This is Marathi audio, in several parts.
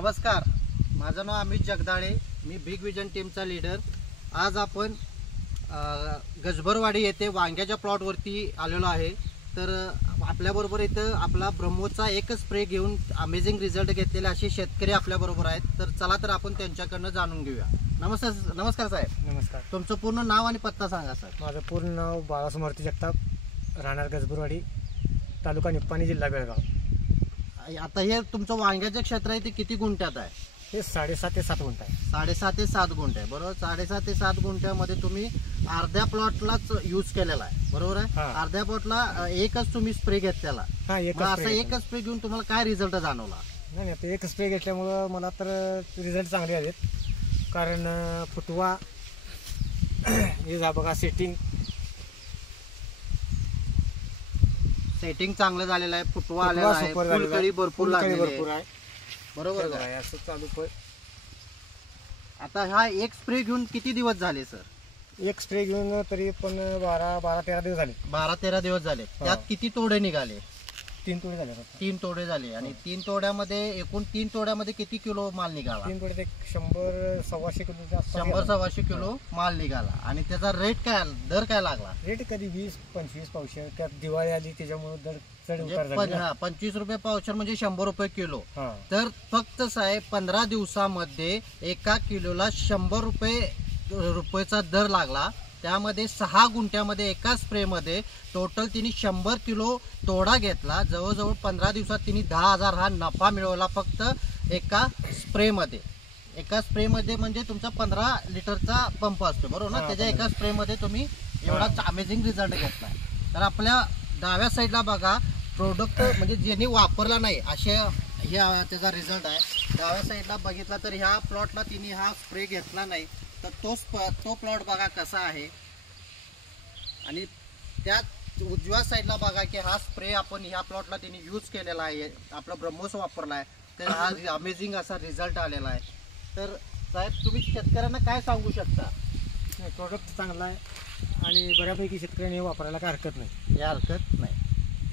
नमस्कार, माझं नाव अमित जगदाळे, मी बिग विजन टीमचा लीडर। आज आपण गजबरवाडी येथे वांग्याच्या प्लॉटवरती आलेलो आहे। तर आपल्याबरोबर इथं आपला ब्रह्मोसचा एकच स्प्रे घेऊन अमेझिंग रिझल्ट घेतलेले असे शेतकरी आपल्याबरोबर आहेत। तर चला तर आपण त्यांच्याकडनं जाणून घेऊया। नमस्कार साहेब। नमस्कार। तुमचं पूर्ण नाव आणि पत्ता सांगा सर। माझं पूर्ण नाव बाळासमूर्ती जगताप, राहणार गजबरवाडी, तालुका निप्पाणी, जिल्हा बेळगाव। आता हे तुमचं वांग्याचं क्षेत्र आहे ते किती गुंठ्यात आहे? हे 6.5 ते 7 गुंठ आहे। 6.5 ते 7 गुंठ आहे, बरोबर। 6.5 ते 7 गुंठ्यामध्ये तुम्ही अर्ध्या प्लॉटलाच यूज केलेला आहे, बरोबर आहे। अर्ध्या प्लॉटला एकच तुम्ही स्प्रे घेतलेला। असं एकच स्प्रे घेऊन तुम्हाला काय रिझल्ट जाणवला? नाही, आता एक स्प्रे घेतल्यामुळं मला तर रिझल्ट चांगले आलेत। कारण फुटवा हे जा बघा, सेटिंग चांगलं झालेलं आहे, फुटवा आलेला आहे, फुलकळी भरपूर लागलेली आहे, बरोबर आहे। असं चालू पण आता हा एक स्प्रे घेऊन किती दिवस झाले सर? एक स्प्रे घेऊन तरी पण 12-13 दिवस झाले। 12-13 दिवस झाले। त्यात किती तोडे निघाले? 3 तोडे झाले। 3 तोडे झाले। आणि 3 तोड्यामध्ये एकूण 3 तोड्यामध्ये किती किलो माल निघाला? 3 तोडे 100-125 किलो 100-125 किलो माल निघाला। आणि त्याचा रेट काय, दर काय लागला? रेट कधी 20-25 पावशेर, त्यात दिवाळी आली त्याच्यामुळे दर चढ उतार झाला। 25 रुपये पावशेर म्हणजे 100 रुपये किलो। हा। तर फक्त साहेब 15 दिवसामध्ये एका किलोला 100 रुपयेचा दर लागला। त्यामध्ये 6 गुंठ्यामध्ये एका स्प्रे मध्ये टोटल तिने 100 किलो तोडा घेतला। जवळजवळ 15 दिवसात तिने 10,000 हा नफा मिळवला फक्त एका स्प्रे मध्ये। एका स्प्रे मध्ये म्हणजे तुमचा 15 लिटरचा पंप असतो, बरोबर ना। त्याच्या एका स्प्रे मध्ये तुम्ही एवढा अमेझिंग रिझल्ट घेतला। तर आपल्या डाव्या साईडला बघा, प्रोडक्ट म्हणजे ज्यांनी वापरला नाही असे हे त्याचा रिझल्ट आहे। डाव्या साईडला बघितला तर ह्या प्लॉटला तिने हा स्प्रे घेतला नाही, तर तो प्लॉट बघा कसा आहे। आणि त्यात उजव्या साईडला बघा की हा स्प्रे आपण ह्या प्लॉटला तिने यूज केलेला आहे, आपला ब्रह्मोस वापरला आहे, तर हा अमेझिंग असा रिझल्ट आलेला आहे। तर साहेब तुम्ही शेतकऱ्यांना काय सांगू शकता? प्रोडक्ट चांगला आहे आणि बऱ्यापैकी शेतकऱ्यांनी वापरायला काय हरकत नाही। हरकत नाही।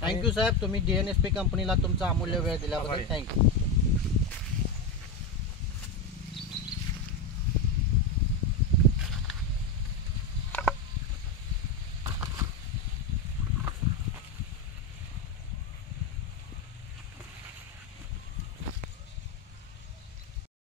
थँक्यू साहेब, तुम्ही DNSP कंपनीला तुमचा अमूल्य वेळ दिल्याबद्दल थँक्यू।